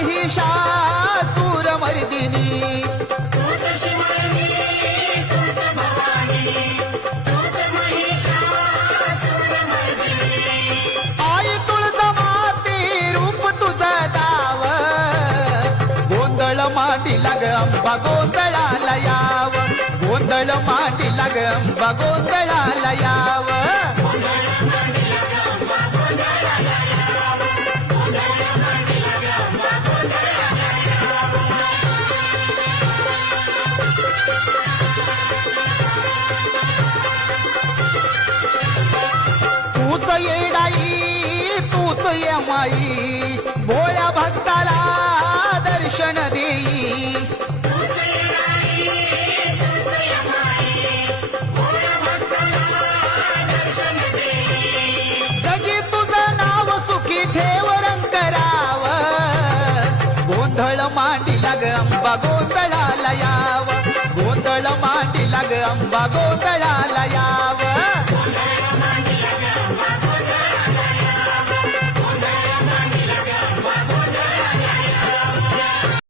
महिषासूर मर्दिनी आई तुळजामाते रूप तुझं दाव गोंधळ मांडीला ग अंबा गोंधळाला याव गोंधळ मांडीला ग अंबा गोंधळाला याव तूच येडाई तूच यमाई भोळ्या भक्ताला दर्शन देई जगी तुझं नाव सुखी ठेव रंगराव गोंधळ मांडीला ग अंबा गोंधळाला याव गोंधळ मांडीला ग अंबा गोंधळाला याव